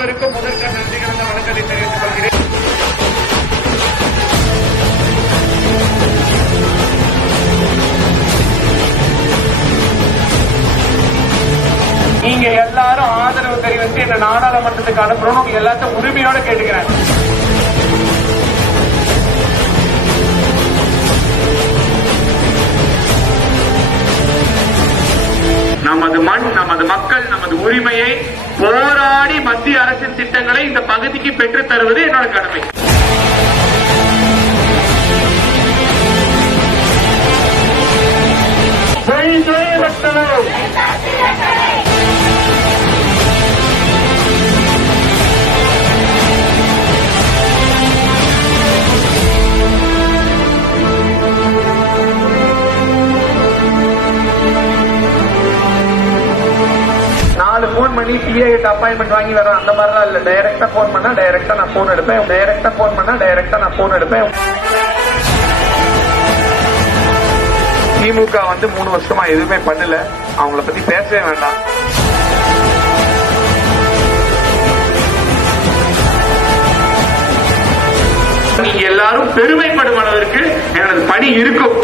அனைவருக்கும் முதற்க நன்றி கலந்த வணக்கத்தை தெரிவித்துக் கொள்கிறேன். நீங்க எல்லாரும் ஆதரவு தெரிவித்து என்ன நாடாளுமன்றத்துக்கு அனுப்பணும் எல்லாத்தையும் உரிமையோட கேட்டுக்கிறேன். நமது மண், நமது மக்கள், நமது உரிமையை போராடி மத்திய அரசின் திட்டங்களை இந்த பகுதிக்கு பெற்றுத் தருவது என்னோட கடமை. ஜெய் ஜெய் ரத்தனை. 4 போன் பண்ணி சிஐட்ட அப்பாயின்மெண்ட் வாங்கி வரோம் அந்த மாதிரிலாம் இல்ல. டைரக்டா போன் பண்ணா டைரக்டா நான் போன் எடுப்பேன். டைரக்டா போன் பண்ணா டைரக்டா நான் போன் எடுப்பேன். திமுக 3 வருஷமா எதுவுமே பண்ணல. அவங்கள பத்தி பேசவே வேண்டாம். நீங்க எல்லாரும் பெருமைப்படும் அளவிற்கு எனது பணி இருக்கும்.